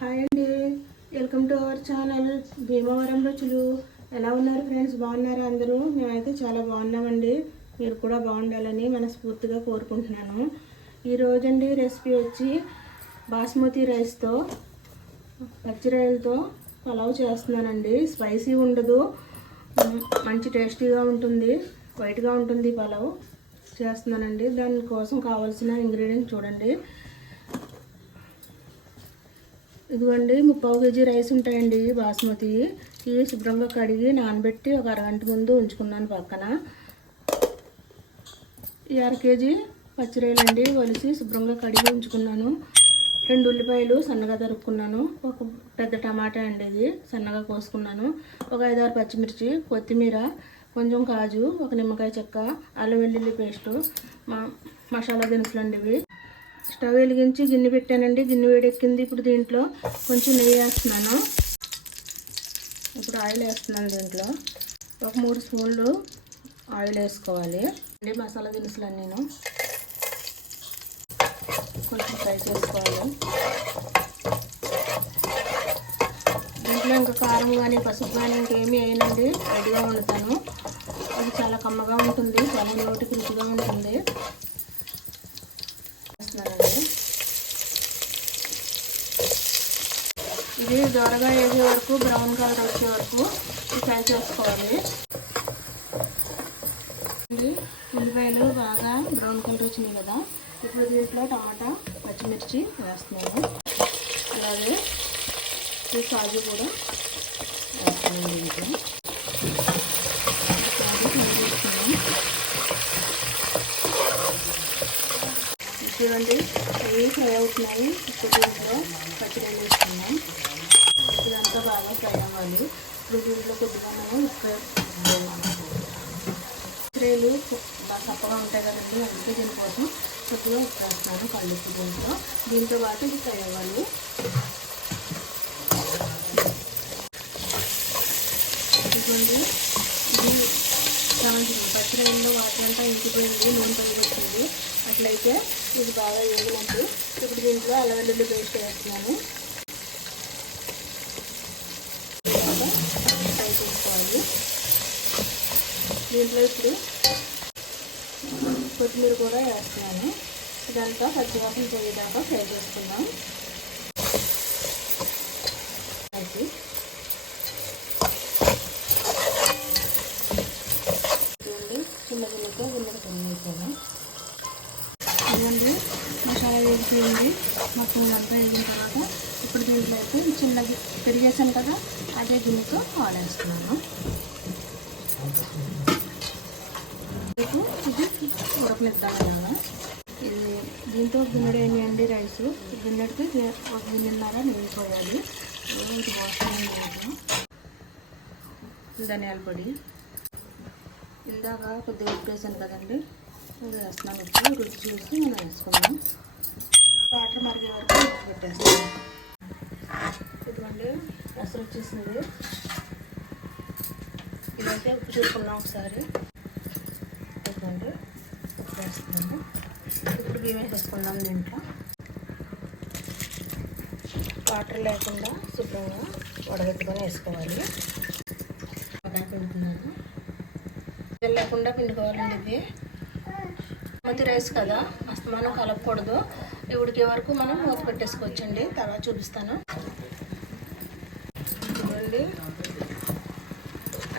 Hi అండి. Welcome to our channel Bhimavaram రుచులు. ఎలా ఉన్నారు ఫ్రెండ్స్? బాగున్నారా అందరూ? మేమైతే చాలా బాగున్నామండి. మీరు కూడా బాగుండాలని మనస్ఫూర్తిగా కోరుకుంటున్నాను. ఈ రోజండి రెసిపీ వచ్చి బాస్మతి రైస్తో పచ్చిరాయలతో పలావ్ చేస్తున్నానండి. స్పైసీ ఉండదు. మంచి టేస్టీగా ఉంటుంది. వైట్గా ఉంటుంది పలావ్. చేస్తున్నానండి. దానికోసం కావాల్సిన ఇంగ్రీడియంట్ చూడండి. ఇదిగోండి ముప్పావు కేజీ రైస్ ఉంటాయండి బాస్మతి. ఇవి శుభ్రంగా కడిగి నానబెట్టి ఒక అరగంట ముందు ఉంచుకున్నాను పక్కన. ఈ అర కేజీ పచ్చిరొయ్యలండి వలిసి శుభ్రంగా కడిగి ఉంచుకున్నాను. రెండు ఉల్లిపాయలు సన్నగా తరుక్కున్నాను ఒక పెద్ద టమాటా అండి ఇది సన్నగా కోసుకున్నాను. ఒక ఐదారు పచ్చిమిర్చి కొత్తిమీర కొంచెం కాజు ఒక నిమ్మకాయ చెక్క అల్లం వెల్లుల్లి పేస్టు మా మసాలా దినుసులు అండి ఇవి. స్టవ్ వెలిగించి గిన్నె పెట్టానండి. గిన్నె వేడెక్కింది ఇప్పుడు దీంట్లో కొంచెం నెయ్యి వేస్తున్నాను. ఇప్పుడు ఆయిల్ వేస్తున్నాను దీంట్లో. ఒక మూడు స్పూన్లు ఆయిల్ వేసుకోవాలి. అండి మసాలా దినుసులు నేను కొంచెం ఫ్రై చేసుకోవాలి. దీంట్లో ఇంకా కారం కానీ పసుపు కానీ ఇంకేమీ వేయనండి. రెడీగా వండుతాను. అది చాలా కమ్మగా ఉంటుంది. చాలా నోటికి రుచిగా ఉంటుంది. ఇది దోరగా వేసే వరకు బ్రౌన్ కలర్ వచ్చే వరకు ఫ్రై చేసుకోవాలి. ఇది ఉల్లిపాయలు బాగా బ్రౌన్ కలర్ వచ్చినాయి కదా. ఇప్పుడు దీంట్లో టమాటా పచ్చిమిర్చి వేస్తున్నాము అలాగే ఈ కాజు కూడా వేస్తున్నాము దీంట్లో కాజు ఫ్రై చేస్తున్నాను చూడండి. ఇవి ఫ్రై అవుతున్నాయి? ఇప్పుడు దీంట్లో పచ్చిరొయ్యలు వేసుకున్నాం ఇదంతా బాగా ఫ్రై అవ్వాలి. ఇప్పుడు దీంట్లో కొద్దిగా మనం ఉప్పు బాగా చప్పగా ఉంటాయి కదండి అందుకే దీనికోసం కొద్దిగా ఉప్పు వేస్తున్నాను కళ్ళుప్పు దీంట్లో. దీంతో పాటు ఇది ఫ్రై అవ్వాలి. ఇదిగోండి. ఇది సెవెంటీ వాటి వాటర్ అంతా ఇంకిపోయింది నూనె పైకి వచ్చింది. అట్లయితే ఇది బాగా వేగినట్టు ఇప్పుడు దీంట్లో అల్లవెల్లుల్లి పేస్ట్ వేస్తున్నాను. ఫ్రై చేసుకోవాలి. దీంట్లో ఇప్పుడు కొత్తిమీర కూడా వేస్తున్నాను. ఇదంతా పచ్చివాసన పోయేదాకా ఫ్రై చేసుకుందాం. మొత్తం అంతా వేగిన తర్వాత ఇప్పుడు దీంట్లో అయితే చిన్నది పెరిగేసాను కదా అదే గిన్నెతో ఆడేస్తున్నాను ఇది ఉడకనిద్దాం ఇలాగా ఇది దీంతో గిన్నెడు వేయండి రైస్? గిన్నెడికి ఒక గిన్నెన్నర నీళ్ళు పోయాలి. ఇది పోస్తాను ధనియాల పొడి. ఇందాక కొద్దిగా ఉప్పు వేసాను కదండి ఇది వేస్తున్నాను. ఉప్పు రుచి చూసి మనం వేసుకుందాం. వాటర్ మరిగే వరకు పెట్టేస్తాను ఇదిగోండి రసం వచ్చేసింది. ఇదైతే ఉప్పు చూసుకున్నాం ఒకసారి. ఇదిగోండి ఉప్పు వేస్తున్నాము ఇప్పుడు బియ్యం వేసేసుకుందాం దీంట్లో. వాటర్ లేకుండా శుభ్రంగా వడగట్టుకొని వేసుకోవాలి. పెడుతున్నాను. లేకుండా పిండుకోవాలండి ఇది. మతి రైస్ కదా? అసలు మనం కలపకూడదు. ఇవిడికి వరకు మనం మూత పెట్టేసుకోవచ్చండి. తర్వాత చూపిస్తాను. చూడండి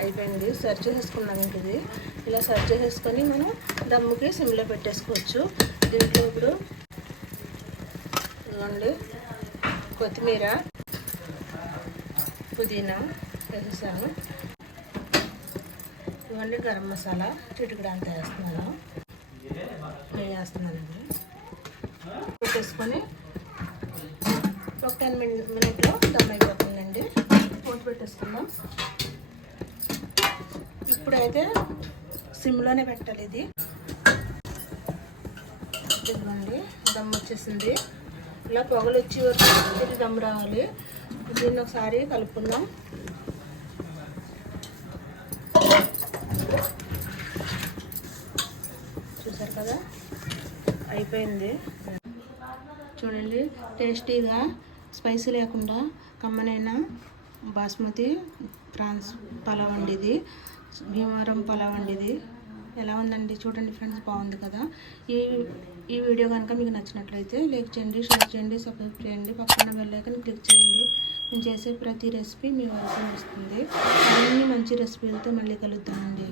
అయిపోయింది. సర్చ్ చేసేసుకున్నాం ఇంక ఇది. ఇలా సర్చ్ చేసేసుకొని మనం దమ్ముకి సిమ్లో పెట్టేసుకోవచ్చు. దీంట్లో ఇప్పుడు ఇదిగోండి. కొత్తిమీర పుదీనా వేసేసాను. ఇవన్నీ గరం మసాలా చిటికడ అంత వేస్తున్నాను. ఫ్రై చేస్తున్నానండి. పెట్టేసుకొని ఒక టెన్ మినిట్ మినిట్లో దమ్ అయిపోతుందండి. మూత పెట్టేసుకుందాం. ఇప్పుడైతే సిమ్లోనే పెట్టాలి ఇది. ఇదిగోండి దమ్ వచ్చేసింది. ఇలా పొగలు వచ్చి వరకు దమ్ రావాలి. దీన్ని ఒకసారి కలుపుకుందాం చూసారు కదా అయిపోయింది. చూడండి టేస్టీగా స్పైసీ లేకుండా కమ్మనైన బాస్మతి ప్రాన్స్ పలావ్ అండి ఇది భీమవరం పలావ్ అండి ఇది ఎలా ఉందండి? చూడండి ఫ్రెండ్స్ బాగుంది కదా? ఈ ఈ వీడియో కనుక మీకు నచ్చినట్లయితే లైక్ చేయండి షేర్ చేయండి సబ్స్క్రైబ్ చేయండి పక్కన బెల్ క్లిక్ చేయండి. నేను చేసే ప్రతి రెసిపీ మీ వరకు వస్తుంది అన్ని మంచి రెసిపీలతో మళ్ళీ కలుద్దామండి.